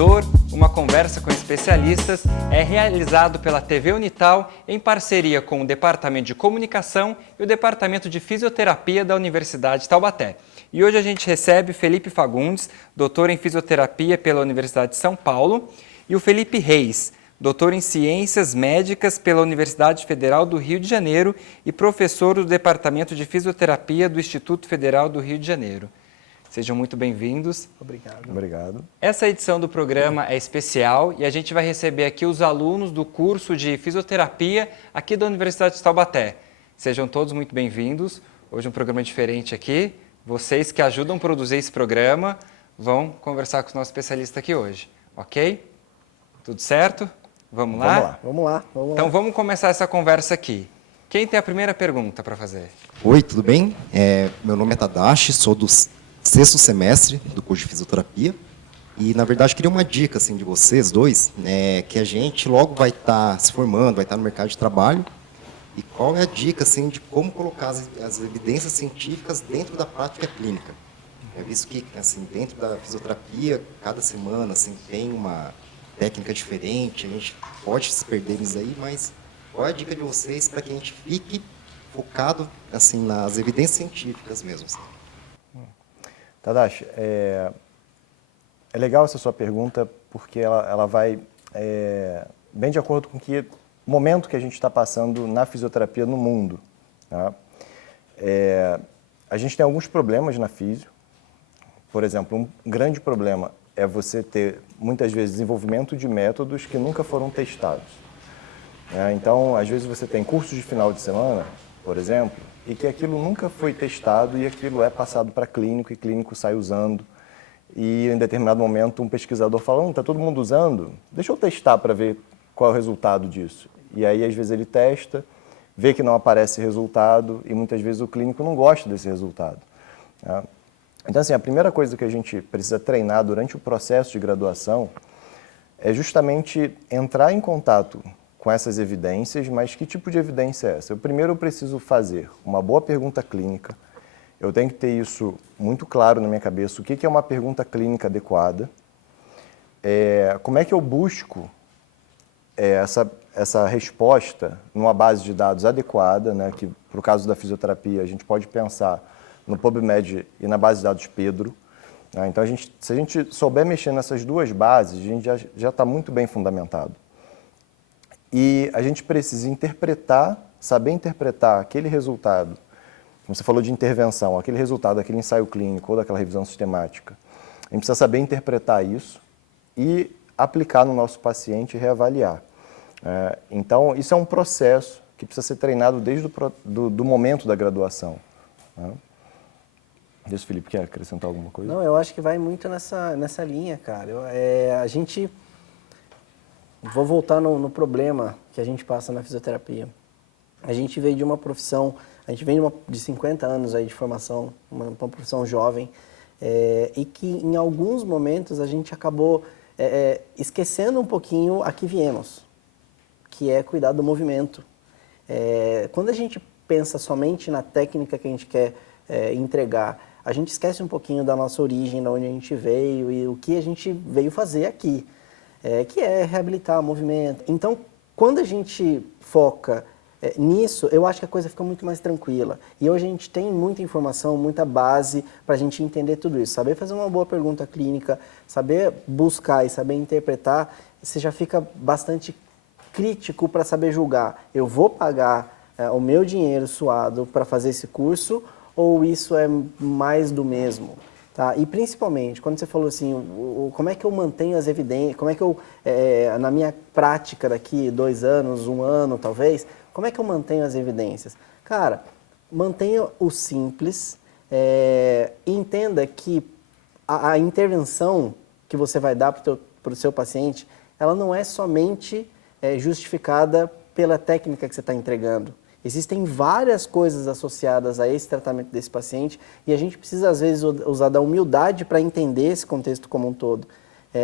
Inovador, uma conversa com especialistas, é realizado pela TV Unital em parceria com o Departamento de Comunicação e o Departamento de Fisioterapia da Universidade de Taubaté. E hoje a gente recebe Felipe Fagundes, doutor em Fisioterapia pela Universidade de São Paulo, e o Felipe Reis, doutor em Ciências Médicas pela Universidade Federal do Rio de Janeiro e professor do Departamento de Fisioterapia do Instituto Federal do Rio de Janeiro. Sejam muito bem-vindos. Obrigado. Essa edição do programa é especial e a gente vai receber aqui os alunos do curso de Fisioterapia aqui da Universidade de Taubaté. Sejam todos muito bem-vindos. Hoje um programa diferente aqui. Vocês que ajudam a produzir esse programa vão conversar com o nosso especialista aqui hoje, ok? Tudo certo? Vamos lá? Vamos lá. Então vamos começar essa conversa aqui. Quem tem a primeira pergunta para fazer? Oi, tudo bem? Meu nome é Tadashi, sou do sexto semestre do curso de fisioterapia e, na verdade, queria uma dica assim, de vocês dois, que a gente logo vai estar se formando, vai estar no mercado de trabalho, e qual é a dica assim, de como colocar as evidências científicas dentro da prática clínica. Visto que assim, dentro da fisioterapia, cada semana assim, tem uma técnica diferente, a gente pode se perder nisso aí, mas qual é a dica de vocês para que a gente fique focado assim, nas evidências científicas mesmo? Assim? Tadashi, é legal essa sua pergunta porque ela vai bem de acordo com o momento que a gente está passando na fisioterapia no mundo. Tá? A gente tem alguns problemas na fisio. Por exemplo, um grande problema é você ter, muitas vezes, desenvolvimento de métodos que nunca foram testados. Então, às vezes você tem cursos de final de semana, por exemplo, e que aquilo nunca foi testado e aquilo é passado para clínico e clínico sai usando. E em determinado momento um pesquisador fala, está todo mundo usando? Deixa eu testar para ver qual é o resultado disso. E aí às vezes ele testa, vê que não aparece resultado e muitas vezes o clínico não gosta desse resultado. Então assim, a primeira coisa que a gente precisa treinar durante o processo de graduação é justamente entrar em contato com essas evidências, mas que tipo de evidência é essa? Primeiro eu preciso fazer uma boa pergunta clínica, eu tenho que ter isso muito claro na minha cabeça, o que é uma pergunta clínica adequada, como é que eu busco essa resposta numa base de dados adequada, né, que para o caso da fisioterapia a gente pode pensar no PubMed e na base de dados Pedro. Então, se a gente souber mexer nessas duas bases, a gente já está muito bem fundamentado. E a gente precisa saber interpretar aquele resultado, como você falou de intervenção, aquele resultado daquele ensaio clínico ou daquela revisão sistemática. A gente precisa saber interpretar isso e aplicar no nosso paciente e reavaliar. Então, isso é um processo que precisa ser treinado desde do momento da graduação. Deixa o Felipe, quer acrescentar alguma coisa? Não, eu acho que vai muito nessa linha, cara. Vou voltar no problema que a gente passa na fisioterapia. A gente veio de uma profissão, a gente vem de 50 anos aí de formação, uma profissão jovem, e que em alguns momentos a gente acabou esquecendo um pouquinho a que viemos, que é cuidar do movimento. Quando a gente pensa somente na técnica que a gente quer entregar, a gente esquece um pouquinho da nossa origem, de onde a gente veio e o que a gente veio fazer aqui, que é reabilitar o movimento. Então, quando a gente foca nisso, eu acho que a coisa fica muito mais tranquila. E hoje a gente tem muita informação, muita base para a gente entender tudo isso. Saber fazer uma boa pergunta clínica, saber buscar e saber interpretar, você já fica bastante crítico para saber julgar. Eu vou pagar o meu dinheiro suado para fazer esse curso ou isso é mais do mesmo? Tá? E principalmente, quando você falou assim, como é que eu mantenho as evidências, como é que eu, na minha prática daqui 2 anos, 1 ano talvez, como é que eu mantenho as evidências? Cara, mantenha o simples e entenda que a intervenção que você vai dar para o seu paciente, ela não é somente justificada pela técnica que você está entregando. Existem várias coisas associadas a esse tratamento desse paciente e a gente precisa, às vezes, usar da humildade para entender esse contexto como um todo.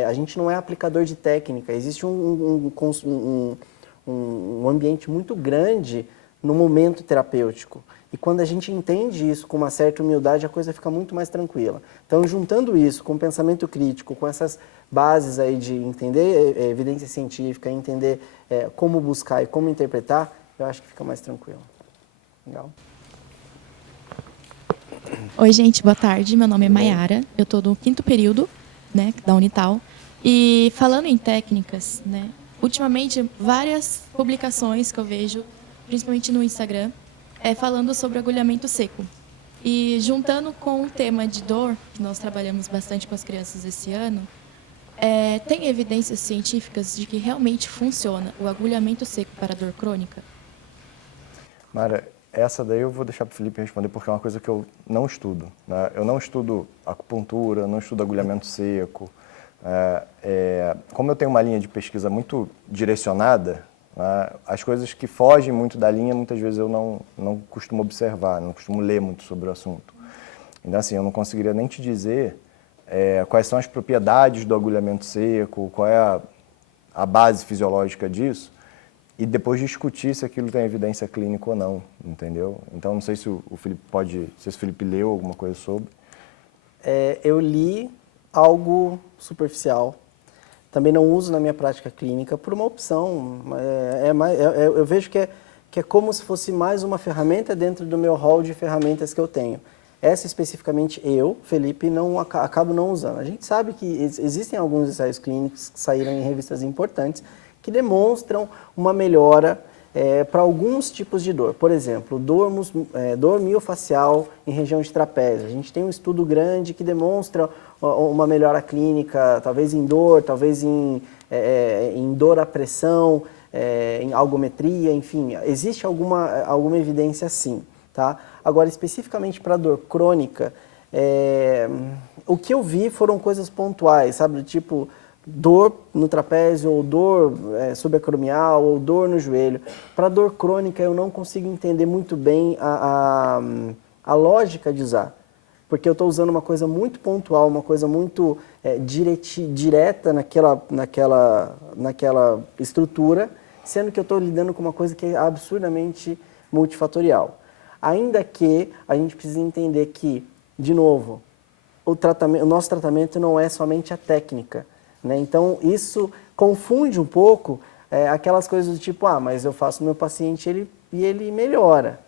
A gente não é aplicador de técnica, existe um ambiente muito grande no momento terapêutico. E quando a gente entende isso com uma certa humildade, a coisa fica muito mais tranquila. Então, juntando isso com o pensamento crítico, com essas bases aí de entender evidência científica, entender como buscar e como interpretar, eu acho que fica mais tranquilo. Legal? Oi, gente, boa tarde. Meu nome é Maiara. Eu estou no 5º período, né, da Unital. E falando em técnicas, né, ultimamente várias publicações que eu vejo, principalmente no Instagram, falando sobre agulhamento seco. E juntando com o tema de dor, que nós trabalhamos bastante com as crianças esse ano, tem evidências científicas de que realmente funciona o agulhamento seco para dor crônica? Mara, essa daí eu vou deixar para o Felipe responder, porque é uma coisa que eu não estudo, né? Eu não estudo acupuntura, não estudo agulhamento seco. Como eu tenho uma linha de pesquisa muito direcionada, né, as coisas que fogem muito da linha, muitas vezes eu não costumo observar, não costumo ler muito sobre o assunto. Então, assim, eu não conseguiria nem te dizer quais são as propriedades do agulhamento seco, qual é a base fisiológica disso, e depois discutir se aquilo tem evidência clínica ou não, entendeu? Então, não sei se o Felipe se o Felipe leu alguma coisa sobre. Eu li algo superficial. Também não uso na minha prática clínica por uma opção. Eu vejo que é como se fosse mais uma ferramenta dentro do meu hall de ferramentas que eu tenho. Essa especificamente Felipe, acabo não usando. A gente sabe que existem alguns ensaios clínicos que saíram em revistas importantes que demonstram uma melhora para alguns tipos de dor. Por exemplo, dor miofacial em região de trapézio. A gente tem um estudo grande que demonstra uma melhora clínica, talvez em dor, talvez em dor à pressão, em algometria, enfim. Existe alguma evidência sim. Tá? Agora, especificamente para dor crônica, o que eu vi foram coisas pontuais, sabe? Tipo, dor no trapézio, ou dor subacromial, ou dor no joelho. Para dor crônica, eu não consigo entender muito bem a lógica de usar. Porque eu estou usando uma coisa muito pontual, uma coisa muito direta naquela estrutura, sendo que eu estou lidando com uma coisa que é absurdamente multifatorial. Ainda que a gente precise entender que, de novo, o nosso tratamento não é somente a técnica, né? Então, isso confunde um pouco aquelas coisas do tipo, mas eu faço no meu paciente e ele melhora.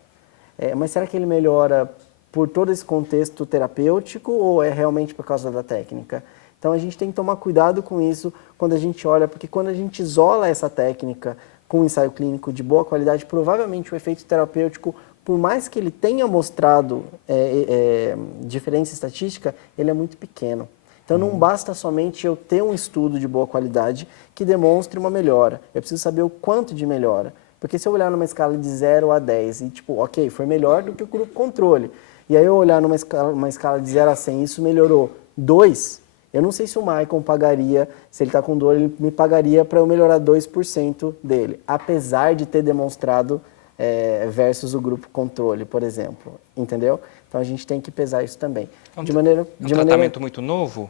Mas será que ele melhora por todo esse contexto terapêutico ou é realmente por causa da técnica? Então, a gente tem que tomar cuidado com isso quando a gente olha, porque quando a gente isola essa técnica com um ensaio clínico de boa qualidade, provavelmente o efeito terapêutico, por mais que ele tenha mostrado diferença estatística, ele é muito pequeno. Então, não basta somente eu ter um estudo de boa qualidade que demonstre uma melhora. Eu preciso saber o quanto de melhora. Porque se eu olhar numa escala de 0 a 10 e, ok, foi melhor do que o grupo controle. E aí eu olhar numa escala de 0 a 100 e isso melhorou 2, eu não sei se o Maicon pagaria, se ele está com dor, ele me pagaria para eu melhorar 2% dele. Apesar de ter demonstrado versus o grupo controle, por exemplo. Entendeu? Então, a gente tem que pesar isso também. É um tratamento muito novo?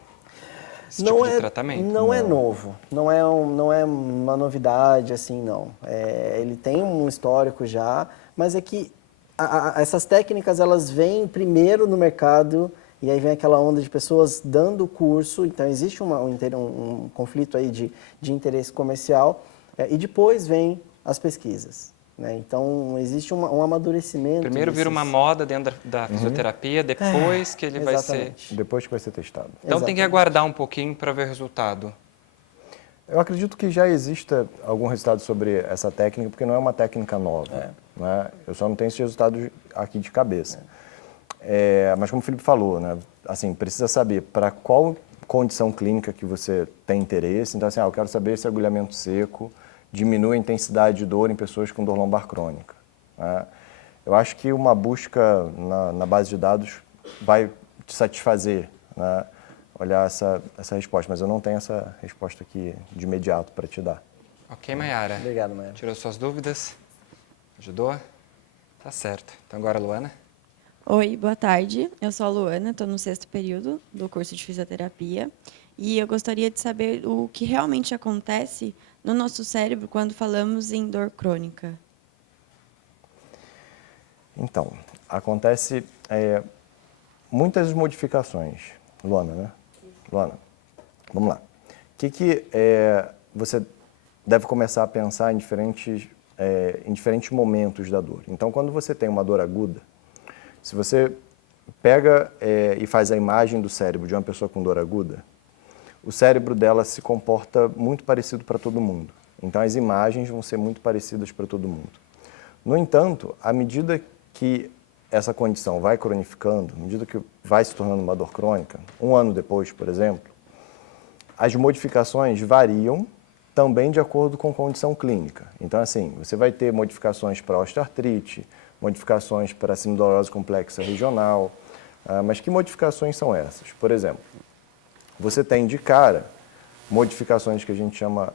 Esse tipo de tratamento? Não é novo, não é uma novidade assim, não. Ele tem um histórico já, mas é que essas técnicas elas vêm primeiro no mercado e aí vem aquela onda de pessoas dando o curso, então existe um conflito aí de interesse comercial e depois vem as pesquisas. Né? Então, existe um amadurecimento. Primeiro vira uma moda dentro da fisioterapia, depois que ele vai ser... Depois que vai ser testado. Então, tem que aguardar um pouquinho para ver o resultado. Eu acredito que já exista algum resultado sobre essa técnica, porque não é uma técnica nova. Né? Eu só não tenho esse resultado aqui de cabeça. Mas como o Felipe falou, né? Assim, precisa saber para qual condição clínica que você tem interesse. Então, assim, eu quero saber se agulhamento seco diminui a intensidade de dor em pessoas com dor lombar crônica. Né? Eu acho que uma busca na base de dados vai te satisfazer, né? Olhar essa resposta, mas eu não tenho essa resposta aqui de imediato para te dar. Ok, Maiara. Obrigado, Maiara. Tirou suas dúvidas? Ajudou? Tá certo. Então agora, Luana. Oi, boa tarde. Eu sou a Luana, estou no 6º período do curso de fisioterapia e eu gostaria de saber o que realmente acontece no nosso cérebro quando falamos em dor crônica. Então, acontece muitas modificações. Luana, né? Luana, vamos lá. O que você deve começar a pensar em diferentes momentos da dor? Então, quando você tem uma dor aguda, se você pega e faz a imagem do cérebro de uma pessoa com dor aguda, o cérebro dela se comporta muito parecido para todo mundo. Então, as imagens vão ser muito parecidas para todo mundo. No entanto, à medida que essa condição vai cronificando, à medida que vai se tornando uma dor crônica, 1 ano depois, por exemplo, as modificações variam também de acordo com a condição clínica. Então, assim, você vai ter modificações para osteoartrite, modificações para sindrome complexa regional, mas que modificações são essas? Por exemplo, você tem de cara modificações que a gente chama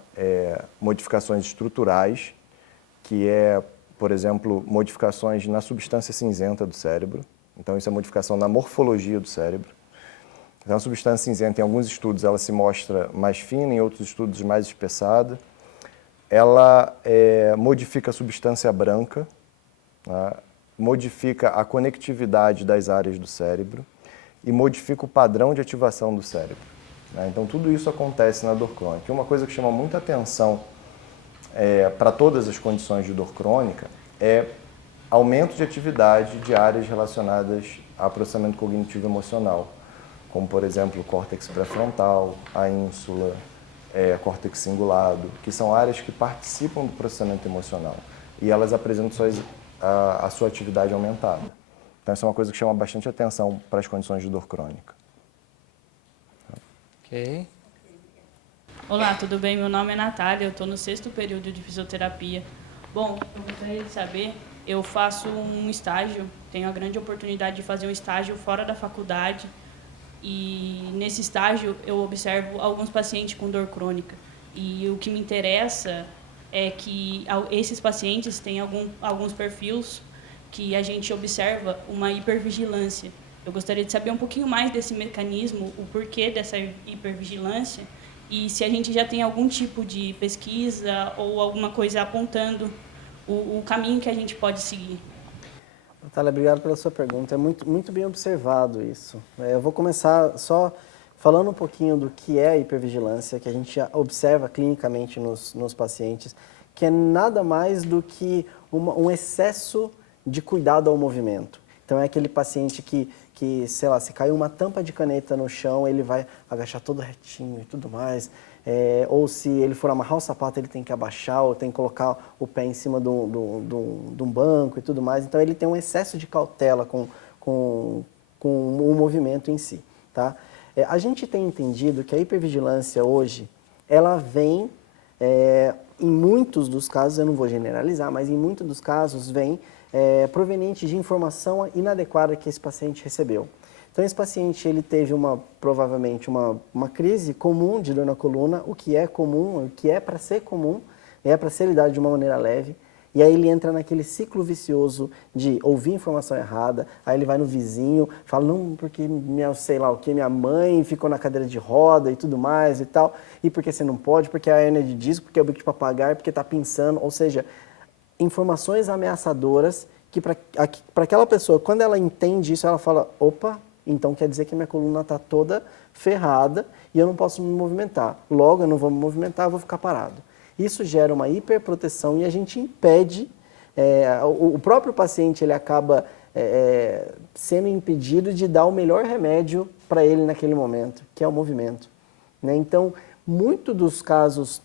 modificações estruturais, que por exemplo, modificações na substância cinzenta do cérebro. Então, isso é modificação na morfologia do cérebro. Então, a substância cinzenta, em alguns estudos, ela se mostra mais fina, em outros estudos, mais espessada. Ela modifica a substância branca, né? Modifica a conectividade das áreas do cérebro e modifica o padrão de ativação do cérebro, né? Então, tudo isso acontece na dor crônica. E uma coisa que chama muita atenção para todas as condições de dor crônica é aumento de atividade de áreas relacionadas a processamento cognitivo emocional, como, por exemplo, o córtex pré-frontal, a ínsula, córtex cingulado, que são áreas que participam do processamento emocional e elas apresentam a sua atividade aumentada. Então, essa é uma coisa que chama bastante atenção para as condições de dor crônica. Ok. Olá, tudo bem? Meu nome é Natália, eu estou no 6º período de fisioterapia. Bom, eu gostaria de saber, eu faço um estágio, tenho a grande oportunidade de fazer um estágio fora da faculdade e nesse estágio eu observo alguns pacientes com dor crônica. E o que me interessa é que esses pacientes têm alguns perfis que a gente observa uma hipervigilância. Eu gostaria de saber um pouquinho mais desse mecanismo, o porquê dessa hipervigilância, e se a gente já tem algum tipo de pesquisa ou alguma coisa apontando o caminho que a gente pode seguir. Natália, obrigado pela sua pergunta. É muito bem observado isso. Eu vou começar só falando um pouquinho do que é a hipervigilância, que a gente observa clinicamente nos pacientes, que é nada mais do que um excesso de cuidado ao movimento. Então, é aquele paciente que, sei lá, se caiu uma tampa de caneta no chão, ele vai agachar todo retinho e tudo mais. Ou se ele for amarrar o sapato, ele tem que abaixar ou tem que colocar o pé em cima de um banco e tudo mais. Então, ele tem um excesso de cautela com o movimento em si, tá? A gente tem entendido que a hipervigilância hoje, ela vem, em muitos dos casos, eu não vou generalizar, mas em muitos dos casos vem proveniente de informação inadequada que esse paciente recebeu. Então, esse paciente ele teve provavelmente uma crise comum de dor na coluna, o que é comum, o que é para ser comum, é para ser lidado de uma maneira leve, e aí ele entra naquele ciclo vicioso de ouvir informação errada, aí ele vai no vizinho, fala, não, porque sei lá o que, minha mãe ficou na cadeira de roda e tudo mais e tal, e porque você não pode, porque a hernia de disco, porque é o bico de papagaio, porque está pensando, ou seja, informações ameaçadoras que para aquela pessoa, quando ela entende isso, ela fala, opa, então quer dizer que minha coluna está toda ferrada e eu não posso me movimentar. Logo, eu não vou me movimentar, eu vou ficar parado. Isso gera uma hiperproteção e a gente impede, o próprio paciente ele acaba sendo impedido de dar o melhor remédio para ele naquele momento, que é o movimento, né? Então, muito dos casos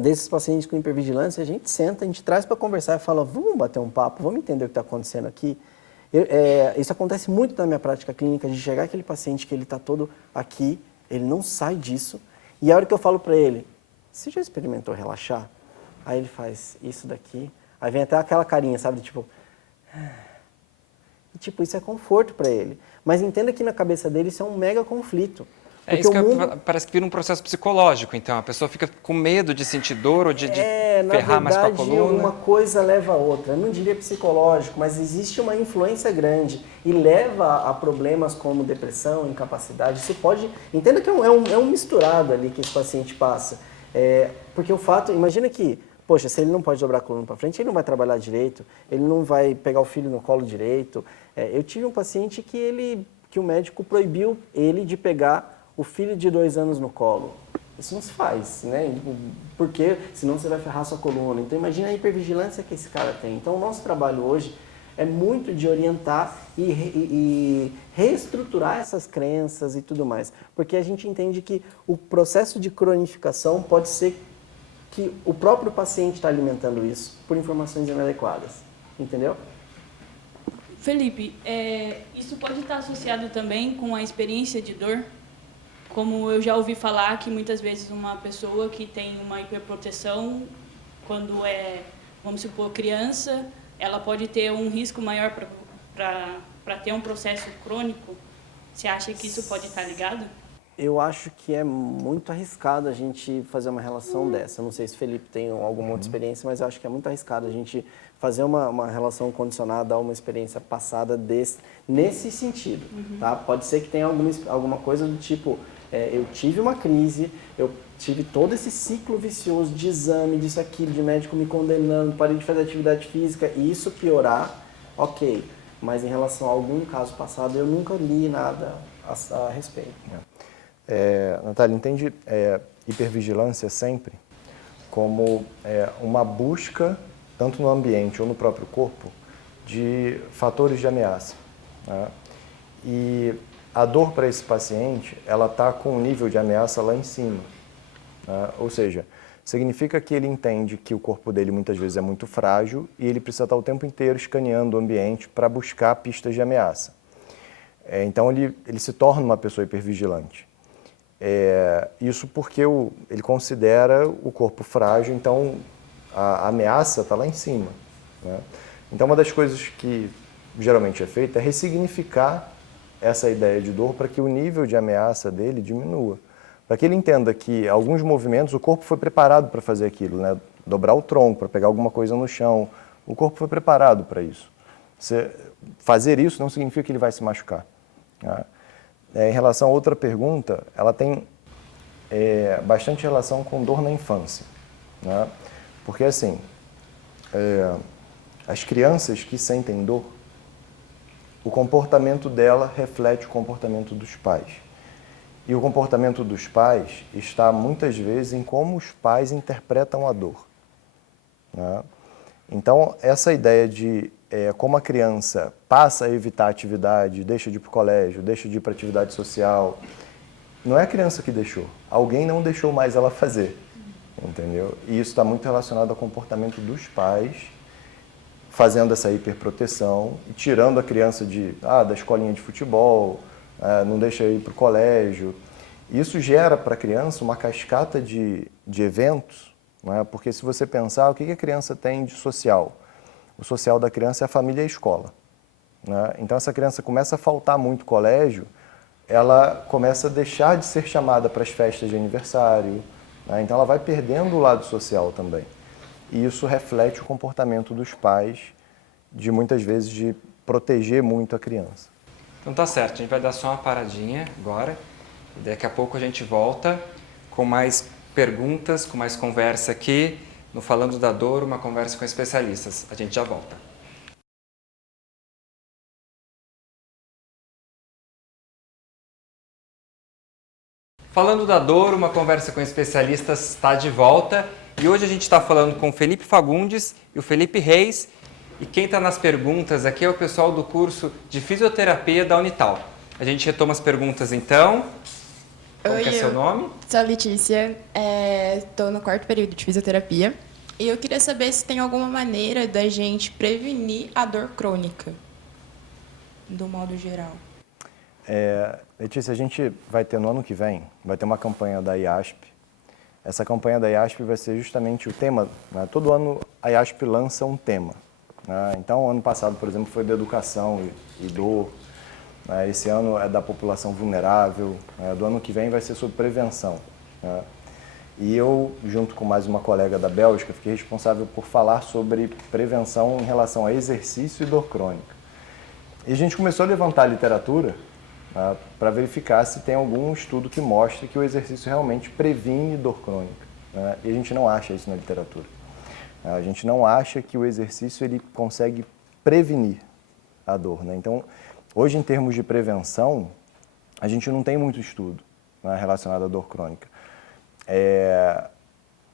desses pacientes com hipervigilância, a gente senta, a gente traz para conversar e fala, vamos bater um papo, vamos entender o que está acontecendo aqui. Isso acontece muito na minha prática clínica, de chegar aquele paciente que ele está todo aqui, ele não sai disso, e a hora que eu falo para ele, você já experimentou relaxar? Aí ele faz isso daqui, aí vem até aquela carinha, sabe, tipo... E, tipo, isso é conforto para ele. Mas entenda que na cabeça dele isso é um mega conflito. Isso que parece que vira um processo psicológico, então. A pessoa fica com medo de sentir dor ou de ferrar mais com a coluna. Na verdade, uma coisa leva a outra. Eu não diria psicológico, mas existe uma influência grande e leva a problemas como depressão, incapacidade. Você pode... Entenda que é um misturado ali que esse paciente passa. Porque o fato... Imagina que Poxa, se ele não pode dobrar a coluna para frente, ele não vai trabalhar direito, ele não vai pegar o filho no colo direito. Eu tive um paciente que o médico proibiu ele de pegar o filho de 2 anos no colo. Isso não se faz, né? Porque senão você vai ferrar sua coluna. Então imagina a hipervigilância que esse cara tem. Então o nosso trabalho hoje é muito de orientar e reestruturar essas crenças e tudo mais. Porque a gente entende que o processo de cronificação pode ser que o próprio paciente está alimentando isso por informações inadequadas. Entendeu? Felipe, isso pode estar associado também com a experiência de dor? Como eu já ouvi falar que muitas vezes uma pessoa que tem uma hiperproteção, quando vamos supor, criança, ela pode ter um risco maior para ter um processo crônico. Você acha que isso pode estar ligado? Eu acho que é muito arriscado a gente fazer uma relação dessa. Eu não sei se o Felipe tem alguma outra experiência, mas eu acho que é muito arriscado a gente fazer uma relação condicionada a uma experiência passada nesse sentido. Tá? Pode ser que tenha alguma coisa do tipo, eu tive uma crise, eu tive todo esse ciclo vicioso de exame, disso, aquilo, de médico me condenando, parei de fazer atividade física, e isso piorar, ok. Mas em relação a algum caso passado, eu nunca li nada a respeito. Natália, entende hipervigilância sempre como uma busca, tanto no ambiente ou no próprio corpo, de fatores de ameaça. Né? E a dor para esse paciente, ela está com um nível de ameaça lá em cima. Né? Ou seja, significa que ele entende que o corpo dele muitas vezes é muito frágil e ele precisa estar o tempo inteiro escaneando o ambiente para buscar pistas de ameaça. Então ele se torna uma pessoa hipervigilante. Isso porque ele considera o corpo frágil, então a ameaça está lá em cima. Né? Então uma das coisas que geralmente é feita é ressignificar essa ideia de dor para que o nível de ameaça dele diminua. Para que ele entenda que alguns movimentos o corpo foi preparado para fazer aquilo, né? Dobrar o tronco, para pegar alguma coisa no chão, o corpo foi preparado para isso. Fazer isso não significa que ele vai se machucar. Né? Em relação a outra pergunta, ela tem bastante relação com dor na infância. Né? Porque assim, as crianças que sentem dor, o comportamento dela reflete o comportamento dos pais. E o comportamento dos pais está muitas vezes em como os pais interpretam a dor. Né? Então, essa ideia de como a criança passa a evitar a atividade, deixa de ir para o colégio, deixa de ir para a atividade social, não é a criança que deixou. Alguém não deixou mais ela fazer. Entendeu? E isso está muito relacionado ao comportamento dos pais, fazendo essa hiperproteção e tirando a criança da escolinha de futebol, não deixa ir para o colégio. Isso gera para a criança uma cascata de eventos, né? Porque se você pensar, o que a criança tem de social? O social da criança é a família e a escola. Né? Então essa criança começa a faltar muito colégio, ela começa a deixar de ser chamada para as festas de aniversário, né? Então ela vai perdendo o lado social também. E isso reflete o comportamento dos pais, de muitas vezes de proteger muito a criança. Então tá certo, a gente vai dar só uma paradinha agora e daqui a pouco a gente volta com mais perguntas, com mais conversa aqui no Falando da Dor, uma conversa com especialistas. A gente já volta. Falando da Dor, uma conversa com especialistas está de volta e hoje a gente está falando com o Felipe Fagundes e o Felipe Reis. E quem está nas perguntas aqui é o pessoal do curso de Fisioterapia da Unital. A gente retoma as perguntas então. Qual que é seu nome? Sou a Letícia, estou no 4º período de Fisioterapia. E eu queria saber se tem alguma maneira da gente prevenir a dor crônica, do modo geral. Letícia, a gente vai ter no ano que vem, vai ter uma campanha da IASP. Essa campanha da IASP vai ser justamente o tema, né? Todo ano a IASP lança um tema. Então, ano passado, por exemplo, foi da educação e dor. Esse ano é da população vulnerável. Do ano que vem vai ser sobre prevenção. E eu, junto com mais uma colega da Bélgica, fiquei responsável por falar sobre prevenção em relação a exercício e dor crônica. E a gente começou a levantar a literatura para verificar se tem algum estudo que mostre que o exercício realmente previne dor crônica. E a gente não acha isso na literatura. A gente não acha que o exercício ele consegue prevenir a dor, né? Então, hoje, em termos de prevenção, a gente não tem muito estudo, né, relacionado à dor crônica.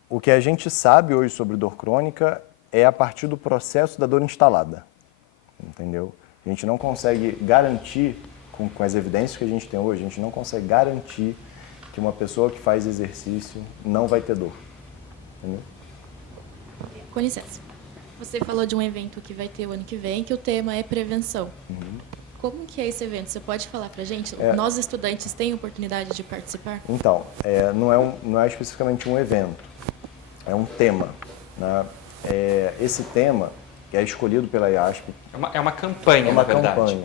O que a gente sabe hoje sobre dor crônica é a partir do processo da dor instalada, entendeu? A gente não consegue garantir, com as evidências que a gente tem hoje, a gente não consegue garantir que uma pessoa que faz exercício não vai ter dor, entendeu? Com licença. Você falou de um evento que vai ter o ano que vem, que o tema é prevenção. Como que é esse evento? Você pode falar pra gente? Nós, estudantes, têm oportunidade de participar? Então, não é especificamente um evento, é um tema, né? Esse tema é escolhido pela IASP. É uma campanha, na verdade. Campanha,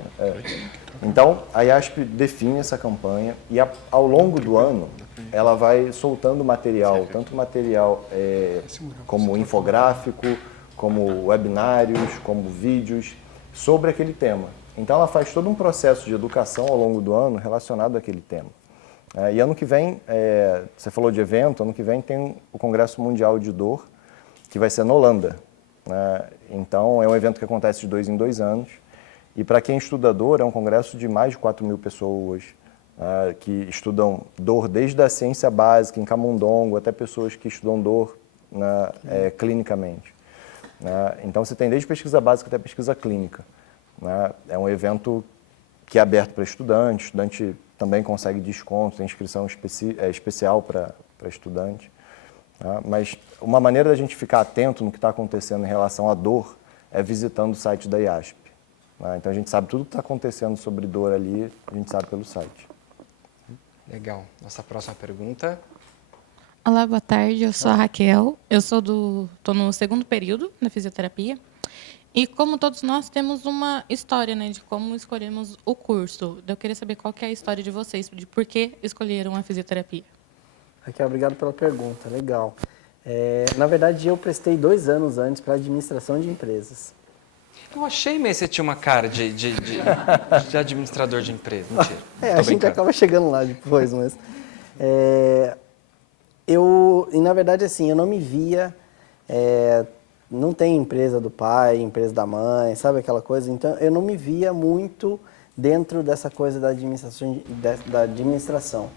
Então, a IASP define essa campanha e ao longo do ano ela vai soltando material, tanto material como infográfico, como webinários, como vídeos, sobre aquele tema. Então, ela faz todo um processo de educação ao longo do ano relacionado àquele tema. E ano que vem, você falou de evento, ano que vem tem o Congresso Mundial de Dor, que vai ser na Holanda. Então, é um evento que acontece de 2 em 2 anos. E para quem estuda dor, é um congresso de mais de 4.000 pessoas que estudam dor desde a ciência básica, em camundongo, até pessoas que estudam dor clinicamente. Então, você tem desde pesquisa básica até pesquisa clínica. É um evento que é aberto para estudante, estudante também consegue desconto, tem inscrição especial para estudante. Mas uma maneira da gente ficar atento no que está acontecendo em relação à dor é visitando o site da IASP. Então a gente sabe tudo que está acontecendo sobre dor ali, a gente sabe pelo site. Legal. Nossa próxima pergunta. Olá, boa tarde. Eu sou a Raquel. Estou no 2º período na fisioterapia. E como todos nós temos uma história, né, de como escolhemos o curso. Eu queria saber qual que é a história de vocês, de por que escolheram a fisioterapia. Raquel, obrigado pela pergunta. Legal. Na verdade, eu prestei 2 anos antes para administração de empresas. Eu achei mesmo que você tinha uma cara de administrador de empresa. Mentira. A gente acaba chegando lá depois, mas... E na verdade, assim, eu não me via... não tem empresa do pai, empresa da mãe, sabe aquela coisa? Então, eu não me via muito dentro dessa coisa da administração.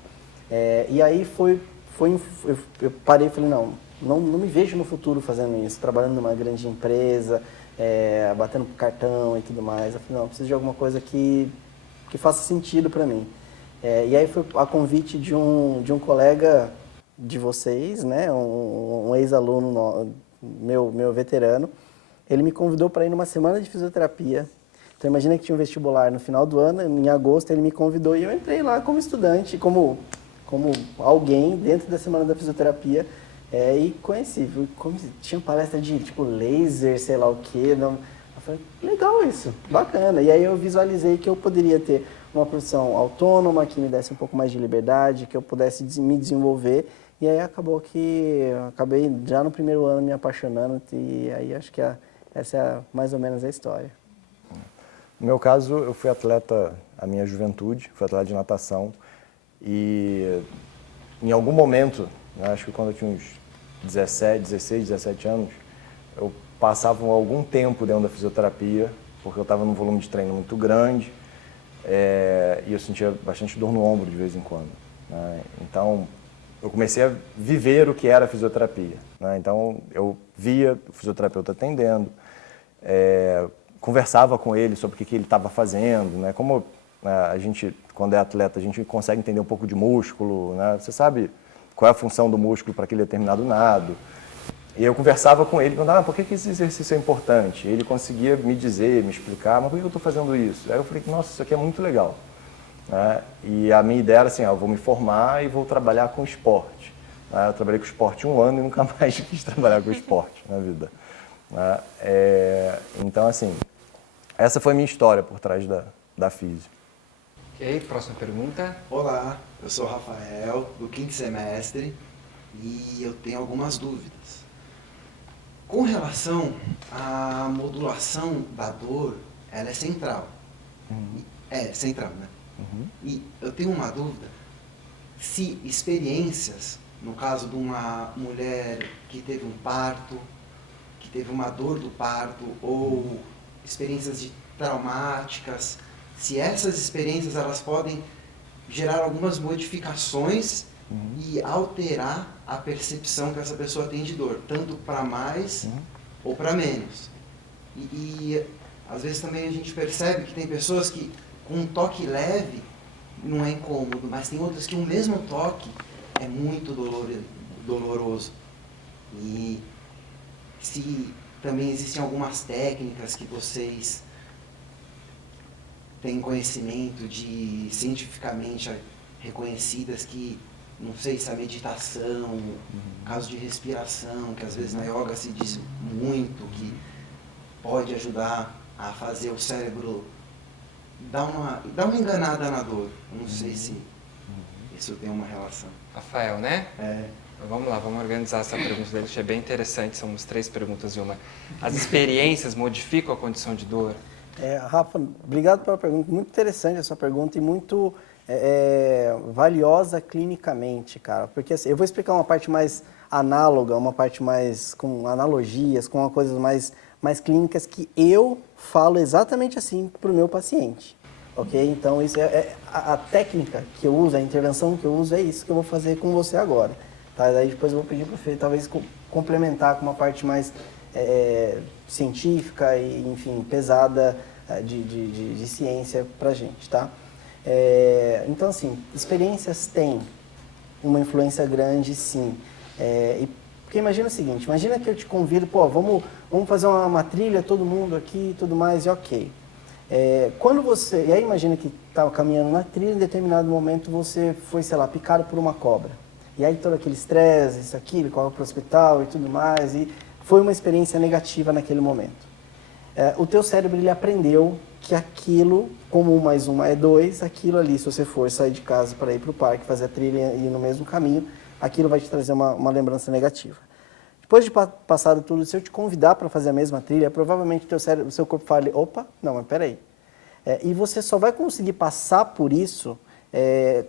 E aí eu parei e falei, não me vejo no futuro fazendo isso, trabalhando numa grande empresa, batendo cartão e tudo mais. Eu falei, não, eu preciso de alguma coisa que faça sentido para mim. E aí foi a convite de um colega de vocês, né, um ex-aluno meu veterano. Ele me convidou para ir numa semana de fisioterapia. Então imagina que tinha um vestibular no final do ano, em agosto ele me convidou e eu entrei lá como estudante, como alguém dentro da semana da fisioterapia. E conheci, tinha palestra de tipo laser, sei lá o quê. Eu falei, legal isso, bacana. E aí eu visualizei que eu poderia ter uma profissão autônoma, que me desse um pouco mais de liberdade, que eu pudesse me desenvolver. E aí acabou que eu acabei já no primeiro ano me apaixonando e aí acho que essa é mais ou menos a história. No meu caso, eu fui atleta a minha juventude, fui atleta de natação e em algum momento, acho que quando eu tinha uns 16, 17 anos, eu passava algum tempo dentro da fisioterapia, porque eu estava num volume de treino muito grande e eu sentia bastante dor no ombro de vez em quando. Então, eu comecei a viver o que era a fisioterapia. Então, eu via o fisioterapeuta atendendo, conversava com ele sobre o que ele estava fazendo. Como a gente, quando é atleta, a gente consegue entender um pouco de músculo, você sabe qual é a função do músculo para aquele determinado nado. E eu conversava com ele, perguntava, por que esse exercício é importante? Ele conseguia me dizer, me explicar, mas por que eu estou fazendo isso? Aí eu falei, nossa, isso aqui é muito legal. E a minha ideia era assim, eu vou me formar e vou trabalhar com esporte. Eu trabalhei com esporte 1 ano e nunca mais quis trabalhar com esporte na vida. Então, assim, essa foi a minha história por trás da Físio. Ok, próxima pergunta. Olá, eu sou o Rafael, do 5º semestre, e eu tenho algumas dúvidas. Com relação à modulação da dor, ela é central. É central, né? E eu tenho uma dúvida, se experiências, no caso de uma mulher que teve um parto, que teve uma dor do parto ou experiências traumáticas, se essas experiências elas podem gerar algumas modificações e alterar a percepção que essa pessoa tem de dor, tanto para mais ou para menos. E às vezes também a gente percebe que tem pessoas que com um toque leve não é incômodo, mas tem outras que o mesmo toque é muito doloroso. E se também existem algumas técnicas que vocês têm conhecimento de cientificamente reconhecidas, que não sei se a meditação, caso de respiração, que às vezes na yoga se diz muito, que pode ajudar a fazer o cérebro dar uma enganada na dor. Eu não sei se isso tem uma relação. Rafael, né? É. Vamos lá, vamos organizar essa pergunta dele, achei bem interessante, são 3 perguntas em uma. As experiências modificam a condição de dor? Rafa, obrigado pela pergunta, muito interessante essa pergunta e muito valiosa clinicamente, cara, porque assim, eu vou explicar uma parte mais análoga, uma parte mais com analogias, com coisas mais clínicas que eu falo exatamente assim para o meu paciente, ok? Então, isso a técnica que eu uso, a intervenção que eu uso é isso que eu vou fazer com você agora. Tá? Daí depois eu vou pedir para o Fê, talvez complementar com uma parte mais científica e, enfim, pesada de ciência para a gente, tá? Então, assim, experiências têm uma influência grande, sim. Porque imagina o seguinte, imagina que eu te convido, pô, vamos fazer uma trilha, todo mundo aqui e tudo mais, e ok. Quando você, e aí imagina que estava caminhando na trilha, em determinado momento você foi, sei lá, picado por uma cobra. E aí todo aquele estresse, isso, aquilo, corre para o hospital e tudo mais, e foi uma experiência negativa naquele momento. O teu cérebro, ele aprendeu que aquilo, como 1 mais 1 é 2, aquilo ali, se você for sair de casa para ir para o parque, fazer a trilha e ir no mesmo caminho, aquilo vai te trazer uma lembrança negativa. Depois de passado tudo, se eu te convidar para fazer a mesma trilha, provavelmente o seu corpo fale, opa, não, mas peraí. E você só vai conseguir passar por isso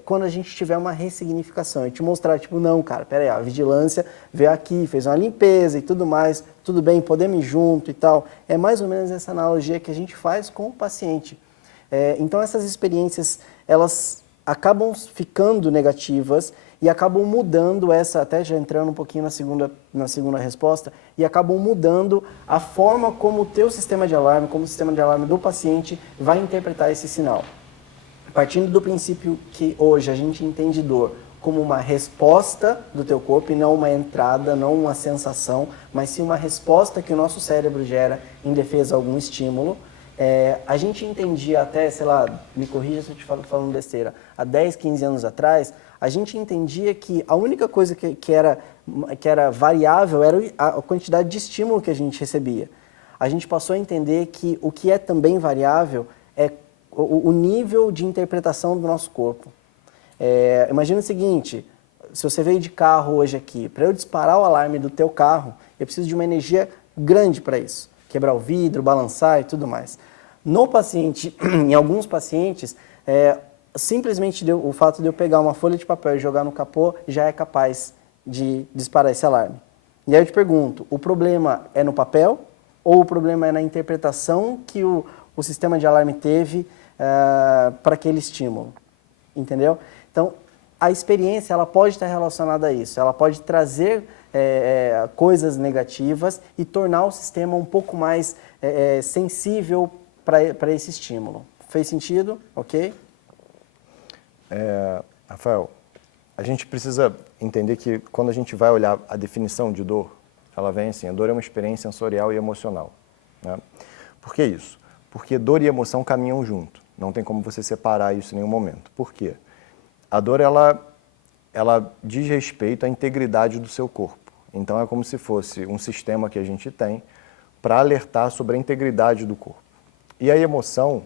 quando a gente tiver uma ressignificação e te mostrar, tipo, não, cara, peraí, a vigilância veio aqui, fez uma limpeza e tudo mais, tudo bem, podemos ir junto e tal. É mais ou menos essa analogia que a gente faz com o paciente. Então, essas experiências, elas acabam ficando negativas e acabam mudando até já entrando um pouquinho na segunda resposta, e acabam mudando a forma como o teu sistema de alarme, como o sistema de alarme do paciente vai interpretar esse sinal. Partindo do princípio que hoje a gente entende dor como uma resposta do teu corpo e não uma entrada, não uma sensação, mas sim uma resposta que o nosso cérebro gera em defesa a algum estímulo. A gente entendia até, sei lá, me corrija se eu estiver falando besteira, há 10, 15 anos atrás, a gente entendia que a única coisa que era variável era a quantidade de estímulo que a gente recebia. A gente passou a entender que o que é também variável é o nível de interpretação do nosso corpo. Imagina o seguinte, se você veio de carro hoje aqui, para eu disparar o alarme do teu carro, eu preciso de uma energia grande para isso. Quebrar o vidro, balançar e tudo mais. No paciente, em alguns pacientes, simplesmente o fato de eu pegar uma folha de papel e jogar no capô já é capaz de disparar esse alarme. E aí eu te pergunto, o problema é no papel ou o problema é na interpretação que o sistema de alarme teve para aquele estímulo? Entendeu? Então, a experiência ela pode estar relacionada a isso, ela pode trazer coisas negativas e tornar o sistema um pouco mais sensível para esse estímulo. Fez sentido? Ok? Rafael, a gente precisa entender que quando a gente vai olhar a definição de dor, ela vem assim, a dor é uma experiência sensorial e emocional. Né? Por que isso? Porque dor e emoção caminham junto, não tem como você separar isso em nenhum momento. Por quê? A dor, ela diz respeito à integridade do seu corpo. Então, é como se fosse um sistema que a gente tem para alertar sobre a integridade do corpo. E a emoção,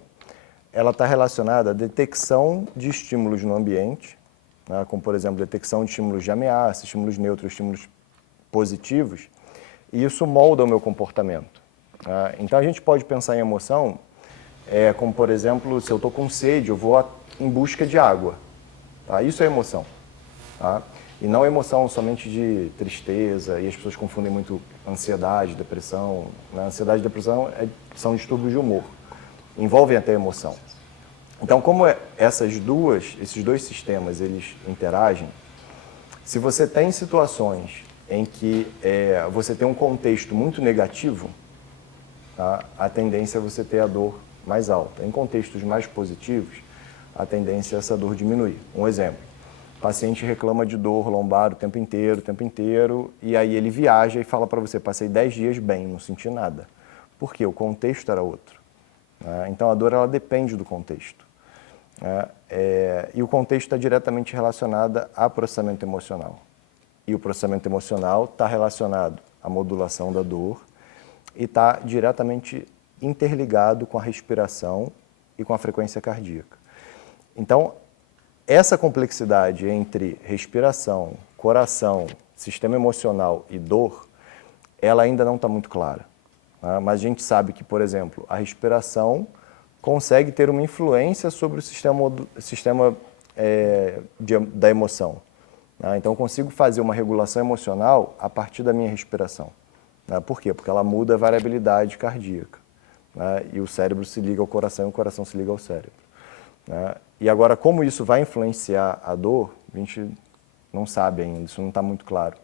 ela está relacionada à detecção de estímulos no ambiente, né, como, por exemplo, detecção de estímulos de ameaça, estímulos neutros, estímulos positivos, e isso molda o meu comportamento. Né? Então, a gente pode pensar em emoção como, por exemplo, se eu estou com sede, eu vou em busca de água. Tá? Isso é emoção. Tá? E não emoção somente de tristeza, e as pessoas confundem muito ansiedade, depressão. Né? Ansiedade e depressão são distúrbios de humor, envolvem até emoção. Então, como esses dois sistemas, eles interagem, se você tem situações em que você tem um contexto muito negativo, tá? A tendência é você ter a dor mais alta. Em contextos mais positivos, a tendência é essa dor diminuir. Um exemplo, o paciente reclama de dor lombar o tempo inteiro, e aí ele viaja e fala para você, passei 10 dias bem, não senti nada. Por quê? O contexto era outro. Né? Então, a dor ela depende do contexto. Né? E o contexto está diretamente relacionado ao processamento emocional. E o processamento emocional está relacionado à modulação da dor e está diretamente interligado com a respiração e com a frequência cardíaca. Então, essa complexidade entre respiração, coração, sistema emocional e dor, ela ainda não está muito clara. Né? Mas a gente sabe que, por exemplo, a respiração consegue ter uma influência sobre o sistema da emoção. Né? Então, eu consigo fazer uma regulação emocional a partir da minha respiração. Né? Por quê? Porque ela muda a variabilidade cardíaca. Né? E o cérebro se liga ao coração e o coração se liga ao cérebro. Né? E agora, como isso vai influenciar a dor, a gente não sabe ainda, isso não está muito claro.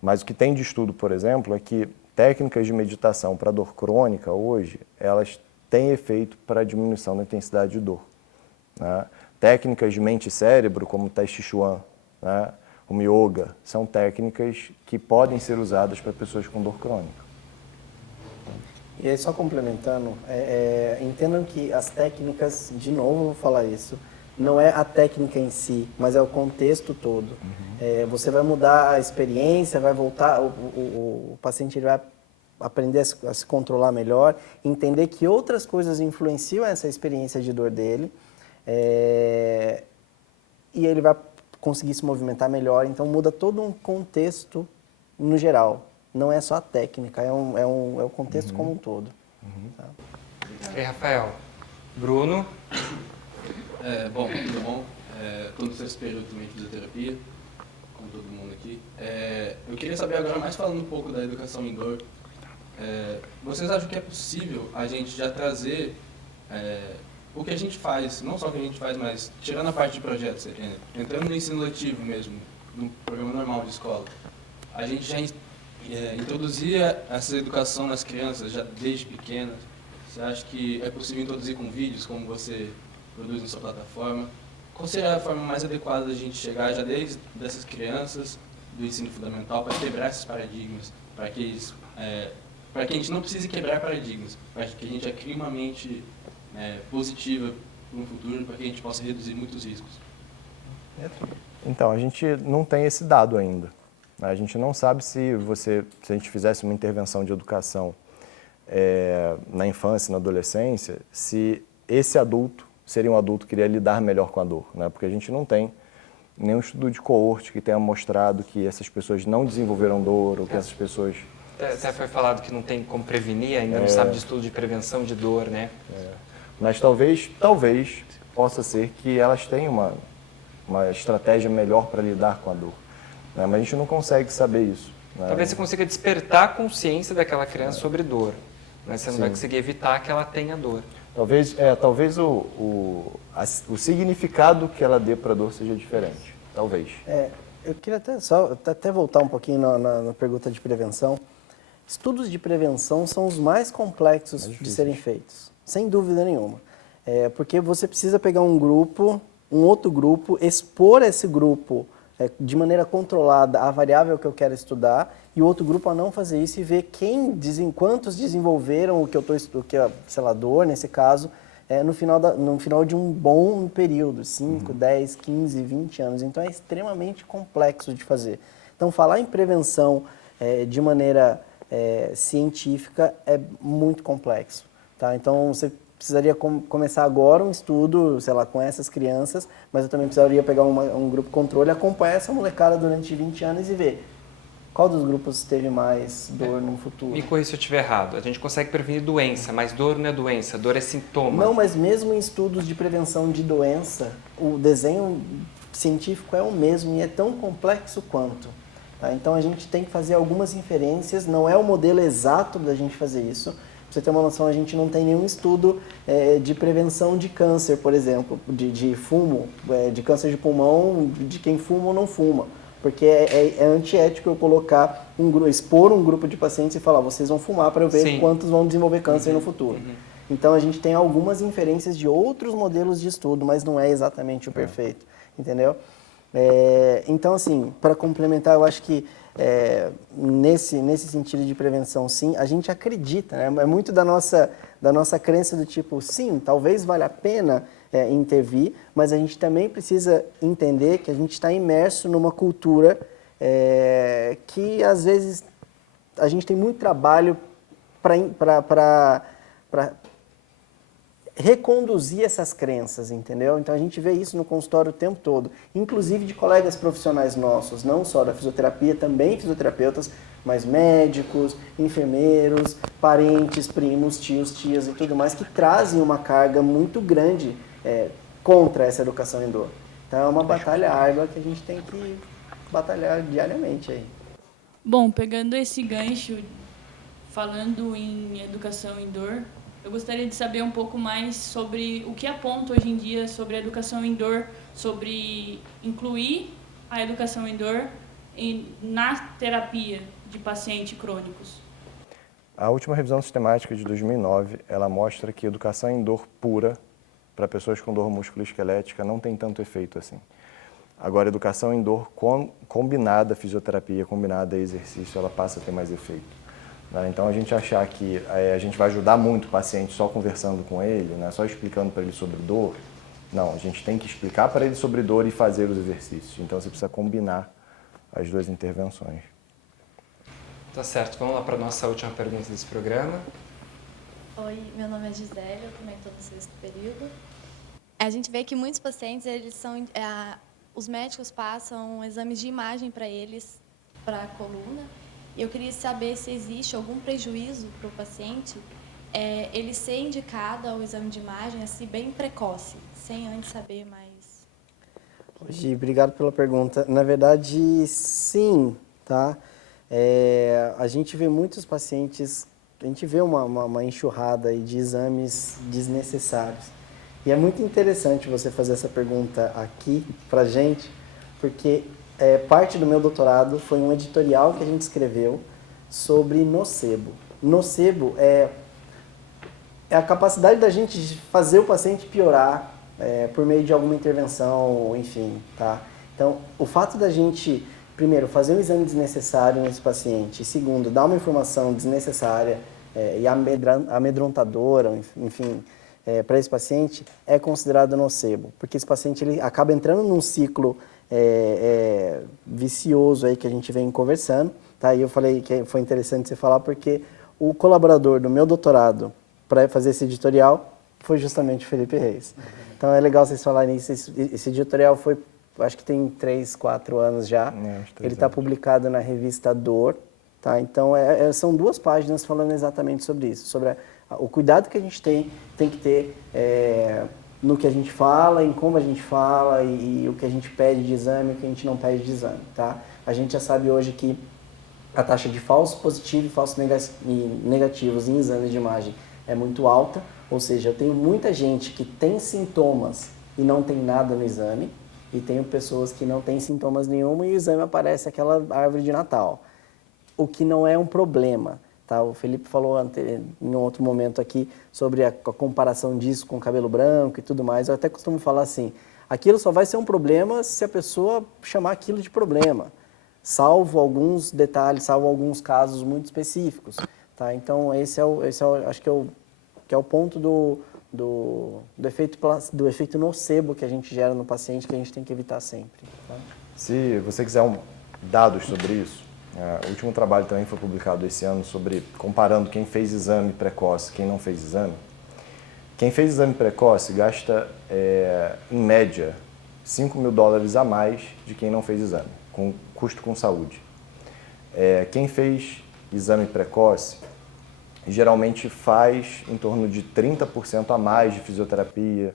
Mas o que tem de estudo, por exemplo, é que técnicas de meditação para dor crônica hoje, elas têm efeito para a diminuição da intensidade de dor. Né? Técnicas de mente e cérebro, como o Tai Chi Chuan, né? O yoga, são técnicas que podem ser usadas para pessoas com dor crônica. E aí, só complementando, entendam que as técnicas, de novo vou falar isso, não é a técnica em si, mas é o contexto todo. Você vai mudar a experiência, vai voltar, o paciente ele vai aprender a se controlar melhor, entender que outras coisas influenciam essa experiência de dor dele, e ele vai conseguir se movimentar melhor. Então, muda todo um contexto no geral. Não é só a técnica, é o contexto como um todo. Tá? E aí, Rafael? Bruno? Bom, tudo bom? Estou no sexto período também de fisioterapia, como todo mundo aqui. Eu queria saber agora, mais falando um pouco da educação em dor, vocês acham que é possível a gente já trazer o que a gente faz, não só o que a gente faz, mas tirando a parte de projetos, entrando no ensino letivo mesmo, no programa normal de escola, a gente já introduzia essa educação nas crianças já desde pequenas? Você acha que é possível introduzir com vídeos, como você produz na sua plataforma? Qual seria a forma mais adequada da gente chegar já desde dessas crianças do ensino fundamental para quebrar esses paradigmas, para que a gente não precise quebrar paradigmas, para que a gente já crie uma mente positiva para um futuro, para que a gente possa reduzir muitos riscos? Então, a gente não tem esse dado ainda. A gente não sabe se a gente fizesse uma intervenção de educação na infância, na adolescência, se esse adulto seria um adulto que iria lidar melhor com a dor, né? Porque a gente não tem nenhum estudo de coorte que tenha mostrado que essas pessoas não desenvolveram dor, ou que essas pessoas... Até foi falado que não tem como prevenir, ainda não sabe de estudo de prevenção de dor, né? Mas talvez possa ser que elas tenham uma estratégia melhor para lidar com a dor. Né? Mas a gente não consegue saber isso. Né? Talvez você consiga despertar a consciência daquela criança sobre dor, mas você não vai conseguir evitar que ela tenha dor. Talvez o significado que ela dê para a dor seja diferente. Talvez. Eu queria até voltar um pouquinho na pergunta de prevenção. Estudos de prevenção são os mais complexos de serem feitos, sem dúvida nenhuma. Porque você precisa pegar um outro grupo, expor esse grupo de maneira controlada a variável que eu quero estudar, e o outro grupo a não fazer isso, e ver quantos desenvolveram o que a dor, nesse caso, no final de um bom período, 5, 10, 15, 20 anos. Então, é extremamente complexo de fazer. Então, falar em prevenção de maneira científica é muito complexo. Tá? Então, você precisaria começar agora um estudo, sei lá, com essas crianças, mas eu também precisaria pegar um grupo controle, acompanhar essa molecada durante 20 anos e ver qual dos grupos teve mais dor no futuro. Me corrija se eu estiver errado. A gente consegue prevenir doença, mas dor não é doença, dor é sintoma. Não, mas mesmo em estudos de prevenção de doença, o desenho científico é o mesmo e é tão complexo quanto. Tá? Então a gente tem que fazer algumas inferências, não é o modelo exato da gente fazer isso. Pra você ter uma noção, a gente não tem nenhum estudo de prevenção de câncer, por exemplo, de fumo, de câncer de pulmão, de quem fuma ou não fuma. Porque é antiético eu colocar expor um grupo de pacientes e falar, vocês vão fumar para eu ver Sim. quantos vão desenvolver câncer no futuro. Então a gente tem algumas inferências de outros modelos de estudo, mas não é exatamente o perfeito, entendeu? Então, assim, para complementar, eu acho que nesse sentido de prevenção, sim, a gente acredita, né? É muito da nossa crença do tipo, sim, talvez valha a pena intervir, mas a gente também precisa entender que a gente está imerso numa cultura que, às vezes, a gente tem muito trabalho para reconduzir essas crenças, entendeu? Então a gente vê isso no consultório o tempo todo, inclusive de colegas profissionais nossos, não só da fisioterapia, também fisioterapeutas, mas médicos, enfermeiros, parentes, primos, tios, tias e tudo mais, que trazem uma carga muito grande contra essa educação em dor. Então é uma batalha árdua que a gente tem que batalhar diariamente aí. Bom, pegando esse gancho, falando em educação em dor, eu gostaria de saber um pouco mais sobre o que aponta hoje em dia sobre a educação em dor, sobre incluir a educação em dor na terapia de pacientes crônicos. A última revisão sistemática de 2009, ela mostra que educação em dor pura para pessoas com dor musculoesquelética não tem tanto efeito assim. Agora, educação em dor combinada à fisioterapia, combinada a exercício, ela passa a ter mais efeito. Então, a gente achar que a gente vai ajudar muito o paciente só conversando com ele, né, só explicando para ele sobre dor, não, a gente tem que explicar para ele sobre dor e fazer os exercícios. Então, você precisa combinar as duas intervenções. Tá certo, vamos lá para a nossa última pergunta desse programa. Oi, meu nome é Gisele, eu também estou no 6º período. A gente vê que muitos pacientes, os médicos passam exames de imagem para eles, para a coluna. E eu queria saber se existe algum prejuízo para o paciente ele ser indicado ao exame de imagem assim bem precoce, sem antes saber mais. Gi, obrigado pela pergunta. Na verdade, sim, tá? A gente vê muitos pacientes, a gente vê uma enxurrada aí de exames desnecessários. E é muito interessante você fazer essa pergunta aqui pra gente, porque parte do meu doutorado foi um editorial que a gente escreveu sobre nocebo. Nocebo é a capacidade da gente de fazer o paciente piorar por meio de alguma intervenção, enfim, tá? Então, o fato da gente, primeiro, fazer um exame desnecessário nesse paciente, e segundo, dar uma informação desnecessária e amedrontadora, enfim, para esse paciente, é considerado nocebo, porque esse paciente ele acaba entrando num ciclo vicioso aí que a gente vem conversando, tá? E eu falei que foi interessante você falar porque o colaborador do meu doutorado para fazer esse editorial foi justamente o Felipe Reis. Então é legal vocês falarem isso. Esse editorial foi, acho que tem 3, 4 anos já. Ele está publicado na revista Dor, tá? Então são 2 páginas falando exatamente sobre isso, sobre o cuidado que a gente tem que ter no que a gente fala, em como a gente fala e o que a gente pede de exame e o que a gente não pede de exame, tá? A gente já sabe hoje que a taxa de falso positivo e falsos negativos em exames de imagem é muito alta, ou seja, eu tenho muita gente que tem sintomas e não tem nada no exame, e tenho pessoas que não têm sintomas nenhum e o exame aparece aquela árvore de Natal, o que não é um problema. Tá, o Felipe falou em um outro momento aqui sobre a comparação disso com cabelo branco e tudo mais. Eu até costumo falar assim, aquilo só vai ser um problema se a pessoa chamar aquilo de problema, salvo alguns detalhes, salvo alguns casos muito específicos. Tá? Então, esse acho que é o ponto do efeito nocebo que a gente gera no paciente, que a gente tem que evitar sempre. Tá? Se você quiser dados sobre isso, o último trabalho também foi publicado esse ano sobre comparando quem fez exame precoce e quem não fez exame. Quem fez exame precoce gasta, em média, $5.000 a mais de quem não fez exame, com custo com saúde. Quem fez exame precoce geralmente faz em torno de 30% a mais de fisioterapia,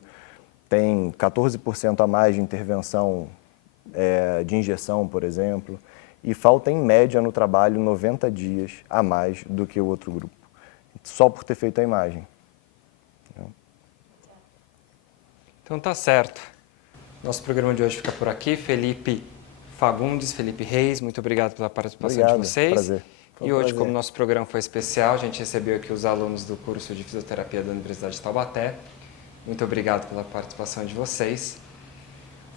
tem 14% a mais de intervenção de injeção, por exemplo, e falta, em média, no trabalho, 90 dias a mais do que o outro grupo, só por ter feito a imagem. Então tá certo. Nosso programa de hoje fica por aqui. Felipe Fagundes, Felipe Reis, muito obrigado pela participação de vocês. Prazer. E hoje, como nosso programa foi especial, a gente recebeu aqui os alunos do curso de Fisioterapia da Universidade de Taubaté. Muito obrigado pela participação de vocês.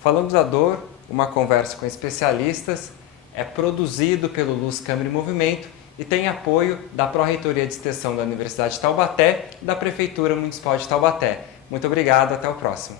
Falamos da Dor, uma conversa com especialistas, é produzido pelo Luz, Câmara e Movimento e tem apoio da Pró-Reitoria de Extensão da Universidade de Taubaté e da Prefeitura Municipal de Taubaté. Muito obrigado, até o próximo.